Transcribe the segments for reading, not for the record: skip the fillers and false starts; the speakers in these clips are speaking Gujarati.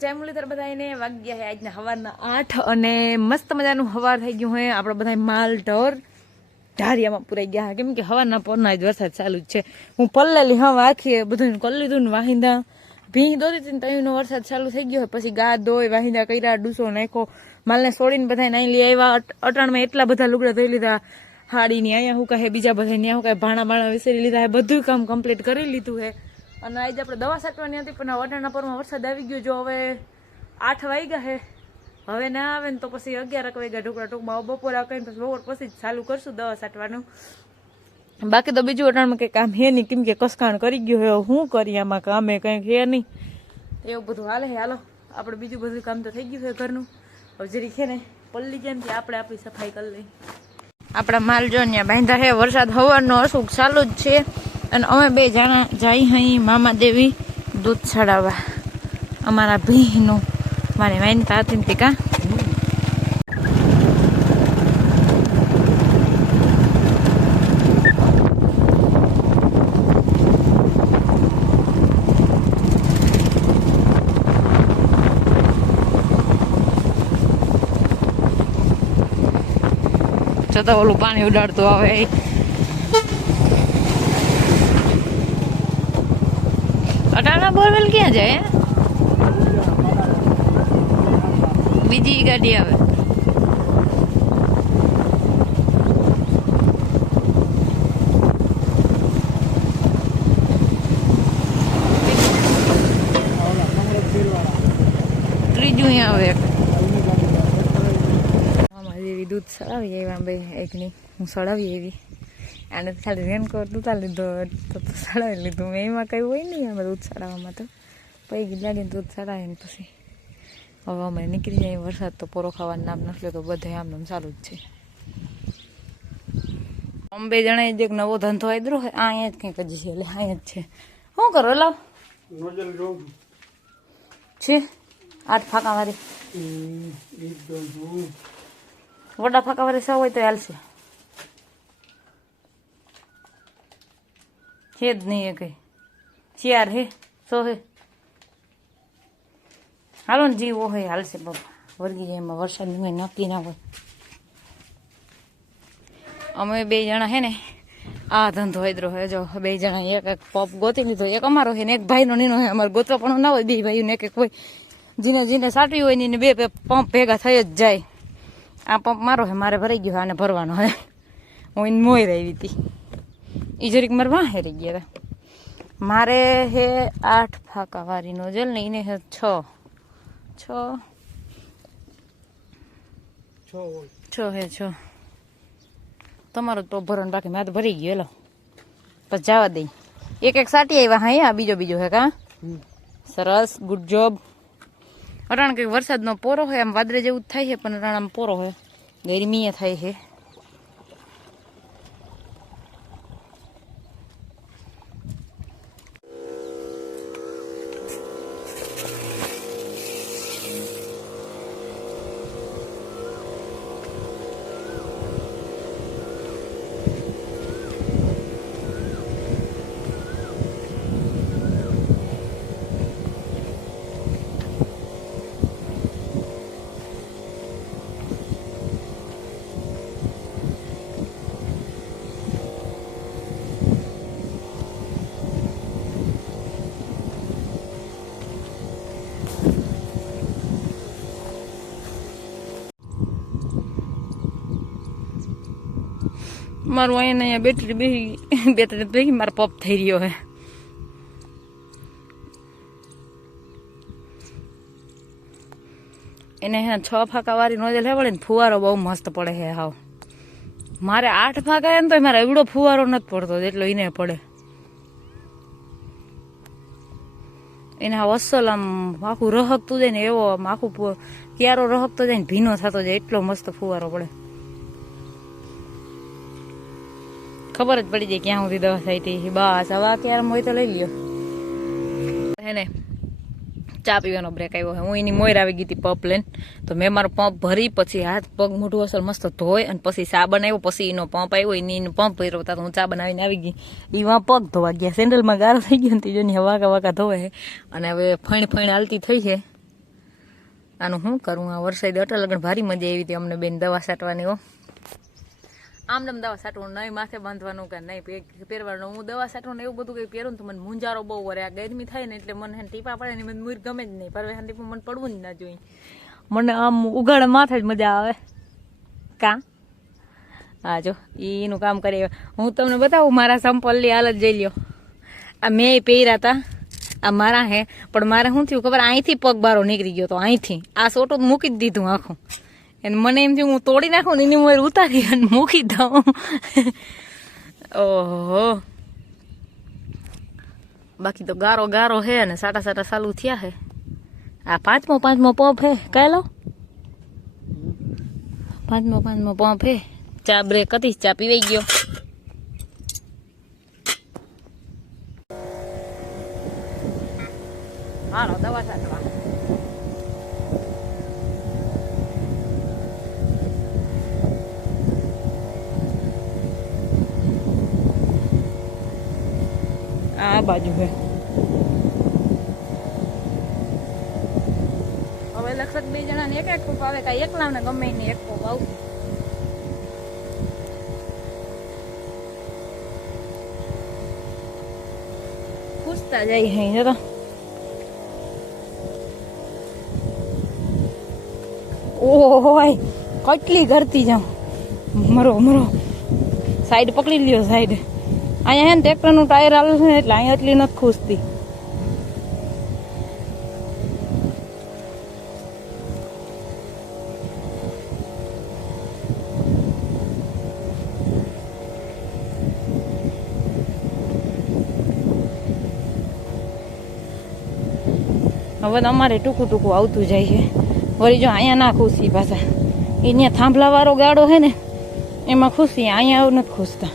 જય મુરલીધર બધાને વાગ્યા છે આજના સવારના 8 અને મસ્ત મજાનું સવાર થઈ ગયું હોય. આપણે બધા માલ ઢોર ઢારિયામાં પુરાઈ ગયા કેમ કે સવારના પોરના જ વરસાદ ચાલુ જ છે. હું પલ્લેલી આખી બધું કરી લીધું ને વાહિંદા ભીંગ દોરી હતી ને તઈનો વરસાદ ચાલુ થઈ ગયો. પછી ગા દોય વાહિંદા કર્યા ડૂસો નાખ્યો માલને છોડીને બધા નાઈ લઈ આવ્યા. અટાણમાં એટલા બધા લુગડા ધોઈ લીધા હાડીની અહીંયા હું કહે બીજા બધા ત્યાં હું કહે ભાણા વિસરી લીધા. બધું કામ કમ્પ્લીટ કરી લીધું છે. અને આજે આપણે દવા છાંટવાની હતી પણ વટાણા પરમાં વરસાદ આવી ગયો. જો હવે 8 વાગ્યા છે, હવે ના આવે ને તો પછી 11 વાગ્યા ઢોકળા ટૂંકમાં બપોર આવીને પછી બપોર પછી જ ચાલુ કરશું દવા છાંટવાનું. બાકી તો બીજું વટાણામાં કંઈ કામ હે નહીં કેમ કે કસકાણ કરી ગયું હોય. શું કરીએ આમાં કામે કંઈક હે નહીં એવું બધું હાલે છે. હાલો આપણે બીજું બધું કામ તો થઈ ગયું છે ઘરનું. હવે જરી છે ને પલ્લી જેમ કે આપણે આપણી સફાઈ કરી લઈએ. આપણા માલ જો ત્યાં બાંધા છે. વરસાદ હવાનો અસુખ ચાલુ જ છે અને અમે બે જણા જઈ અહીં મામા દેવી દૂધ ચડાવવા અમારા ભીનું મારી વાનતા હતી ને કા છતાં ઓલું પાણી ઉડાડતું આવે. અટાણા બોરવેલ ક્યાં જાય? બીજી ગાડી આવે. ત્રીજું આવે. જેવી દૂધ સડાવી એવા બે એકની હું સડાવી એવી આને ખાલી રેનકોટ ઉતાર લીધો તો સડાવી લીધું. મેં એમાં કંઈ હોય નહીં આમાં દૂધ સડાવવામાં તો પૈકી લાગીને દૂધ સડાવીને પછી હવે અમે નીકળી જાય. વરસાદ તો પોરો ખાવાનું નામ નથી લેતો. બધે આમ ચાલુ જ છે. અમે બે જણા જે નવો ધંધો આદરો હોય અહીંયા જ કંઈક જ છે એટલે અહીંયા જ છે. શું કરો લાવ છે 8 ફાંકા વાળી વડા ફાંકા વાળી 100 હોય તો હાલશે. છે જ નહીં એ કઈ 4 હે 100 હે. હાલો ને જીવો હોય હાલશે બાબા. વર્ગી જાય એમાં વરસાદનું હોય નક્કી ના હોય. અમે બે જણા હે ને આ ધંધો હૈદરો હોય. જો બે જણા એક પપ ગોતી લીધો. એક અમારો છે ને એક ભાઈનો નીનો હોય. અમારે ગોતવા પણ ના હોય. બે ભાઈઓને એક હોય. જીને સાટ્યું હોય ને બે પંપ ભેગા થઈ જ જાય. આ પંપ મારો હે મારે ભરાઈ ગયો આને ભરવાનો હે. હું એને મોઈ રહી હતી એ જરીક મારે વાં હેરી ગયા હતા. મારે હે 8 ફાંકા વાળી નોજલ ને એને હે 6 હે 6. તમારો તો ભરો બાકી મેં તો ભરી ગયો. એલો પછી જવા દઈ. એક સાટી આવ્યા. હા આ બીજો હે કા સરસ ગુડ જોબ. અટાણ કંઈક વરસાદનો પોરો હોય આમ વાદળે જેવું થાય છે પણ અટાણ આમ પોરો હોય ગરમી એ થાય છે. મારું અહીંયા બેટરી બેસી મારો પપ થઈ રહ્યો હે. એને 6 ફાંકા વાળી નોજલ હે પડે ને ફુવારો બહુ મસ્ત પડે છે. હાવ મારે 8 ફાંકા એમ તો મારે એવડો ફુવારો નથી પડતો જેટલો એને પડે. એને અસલ આમ આખું રહકતું જાય ને એવો આમ આખું ક્યારો રહકતો જાય ને ભીનો થતો જાય એટલો મસ્ત ફુવારો પડે. ખબર જ પડી જાય ક્યાં સુધી દવા થઈ. બસ હવે ક્યારે હોય તો લઈ લ્યો. હે ને ચા પીવાનો બ્રેક આવ્યો. હું એની મોર આવી ગઈ હતી પંપ લઈને તો મેં મારો પંપ ભરી પછી હાથ પગ મોઢું અસર મસ્ત ધોઈ અને પછી ચા બનાવ્યો. પછી એનો પંપ આવ્યો એનો પંપ ભર્યો તો હું ચા બનાવીને આવી ગઈ. એમાં પગ ધોવા ગયા. સેન્ડલમાં ગારો થઈ ગયો ને તીજોની વાંકા ધોવે છે અને હવે ફણ હાલતી થઈ છે. આનું શું કરું? આ વરસાદ અટલ લગન ભારી મજા આવી હતી અમને બેન દવા છાંટવાની. હો આમ દવા છાંટવું નહીં, માથે બાંધવાનું કે નહીં પહેરવાનું. હું દવા છાંટવું ને એવું બધું કંઈ પહેરું તો મને મૂંઝારો બહુ વરે. આ ગરમી થાય ને એટલે મને ટીપા પડે ને મને મૂર ગમે જ નહીં. પરવે ટીપા મને પડવું જ ના જોઈએ. મને આમ ઉઘાડ માથે જ મજા આવે. કા હા જો એનું કામ કરીએ. હું તમને બતાવું મારા સંપલની હાલત જોઈ લ્યો. આ મેં પહેર્યા હતા, આ મારા હે, પણ મારે શું થયું ખબર? અહીંથી પગ બારો નીકળી ગયો તો અહીંથી આ સોટો મૂકી જ દીધું આખું. અને મને એમ થયું હું તોડી નાખું ને એની મોર ઉતારી અને મૂકી દઉં. ઓહો બાકી તો ગારો ગારો હે અને સાટા સાટા ચાલુ થયા હે. આ પાંચમો પંપ હે. કાય લો પાંચમો પંપ હે. ચા બ્રેક હતી, ચા પીવાઈ ગયો. હાલો દવા છાંટવા. આ બાજુ હે. હવે લગભગ 2 જણાને એક એક કોપ આવે, કાંઈ એકલાને ગમે ને એક કોપ આવતું. પૂછતા જાય હે જરા. ઓય કેટલી કરતી જાઉં. મરો સાઈડ પકડી લ્યો સાઈડ. અહીંયા હે ને ટ્રેક્ટરનું ટાયર આવેલું છે એટલે અહીંયા એટલી નથી ખૂસતી. હવે અમારે ટૂંકું આવતું જાય છે. વળી જો અહીંયા ના ખુશી પાછા અહીંયા થાંભલા વાળો ગાડો છે ને એમાં ખુશી, અહીંયા આવું નથી ખુશતા.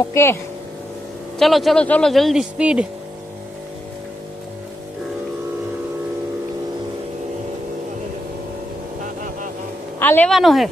ઓકે ચલો જલ્દી સ્પીડ. આ લેવાનો હે.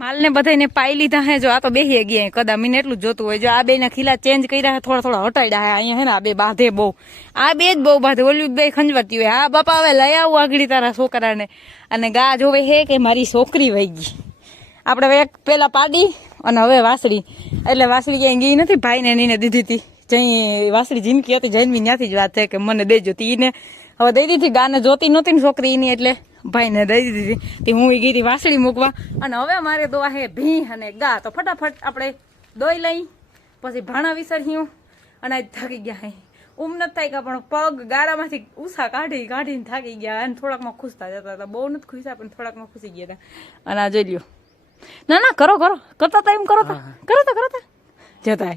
માલ ને બધાને પાઈ લીધા હે. જો આ તો બેહી ગયા કદા મીને એટલું જ જોતું હોય. જો આ બે ના ખીલા ચેન્જ કર્યા હે, થોડા હટાડ્યા હે. અહીંયા હે ને આ બે બાંધે બહુ, આ બે જ બહુ બાંધે. ઓલું બે ખંજવરતી હોય. હા બાપા હવે લઈ આવું આગળ તારા છોકરાને. અને ગા જોવે હે કે મારી છોકરી વહી ગઈ. આપણે એક પેલા પાડી અને હવે વાસળી, એટલે વાસળી ક્યાંય ગઈ નથી. ભાઈને નીને દીધી હતી. જઈ વાસળી જીનકી હતી જૈનવી ત્યાંથી જ વાત છે કે મને દેજો. ઈને હવે દઈ દીધી. ગાને જોતી નહોતી ને છોકરી એની, એટલે ભાઈને દઈ દીધી. તે હું ગઈ હતી વાસળી મૂકવા. અને હવે મારે દોવા હે ભી અને ગા. તો ફટાફટ આપણે દોઈ લઈ પછી ભાણા વિસર્યું. અને આજ થાકી ગયા હે. નથી થાય કે પણ પગ ગાળામાંથી ઉષા કાઢીને થાકી ગયા. અને થોડાકમાં ખુશતા જતા હતા. બહુ નથી ખુશા પણ થોડાકમાં ખુશી ગયા હતા. અને આ જોઈ લ્યો. ના કરો કરતા તા એમ કરો તા જતા.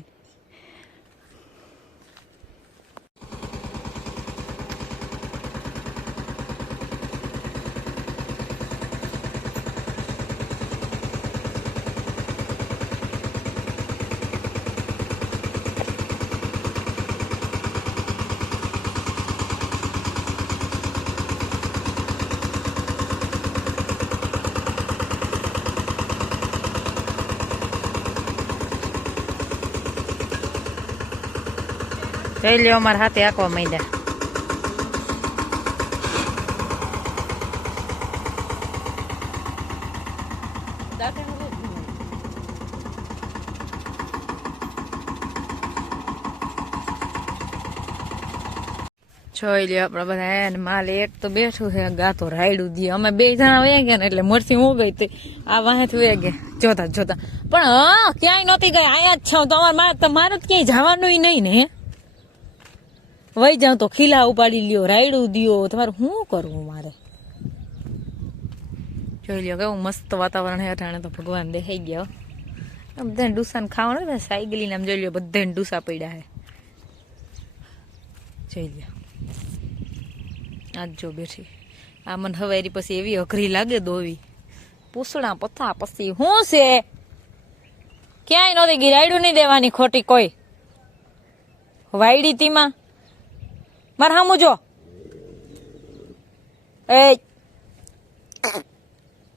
જોઈ લ્યો અમારા હાથે આંકવા માંડ્યા. જોઈ લ્યો આપડે બધા માલ એક તો બેઠું છે ગાતો રાયડું દે અમે 2 જણા વયા ગયા ને એટલે મોરથી હું ગઈ તે આ વાહેથી વયા ગયા જોતા જોતા પણ હા ક્યાંય નહોતી ગઈ અહીંયા જ છો તમારે તો ક્યાંય જવાનું નહીં ને વહી જાઉં તો ખીલા ઉપાડી લ્યો રાયડું દિયો તમારે શું કરવું મારે જોઈ લ્યો કેવું મસ્ત વાતાવરણ છે અટાણે તો ભગવાન દેખાઈ ગયા બધાને ડૂસાને ખાવાનું ને સાયકલી નામ જોઈ લ્યો બધાને ડૂસા પડ્યા છે જોઈ લ્યો આજ જો બેઠી આ મને હવારી પછી એવી અઘરી લાગે દોવી પૂછડા પથા પછી શું છે ક્યાંય નહોતી ગઈ રાયડું નહીં દેવાની ખોટી કોઈ વાયડી તીમાં મારે હામું જો એ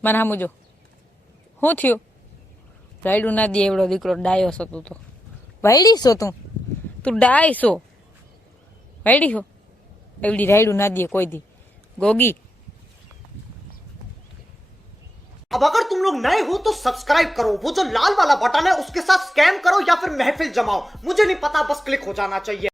મારે હામું જો શું થયું રાયડું ના દે એવડો દીકરો ડાયો છો તું તો વાયડી છો તું ડાય છો વાયડી છો એવડી રાયડું ના દે કોઈ દી गोगी। अब अगर तुम लोग नए हो तो सब्सक्राइब करो, वो जो लाल वाला बटन है उसके साथ स्कैम करो या फिर महफिल जमाओ, मुझे नहीं पता, बस क्लिक हो जाना चाहिए।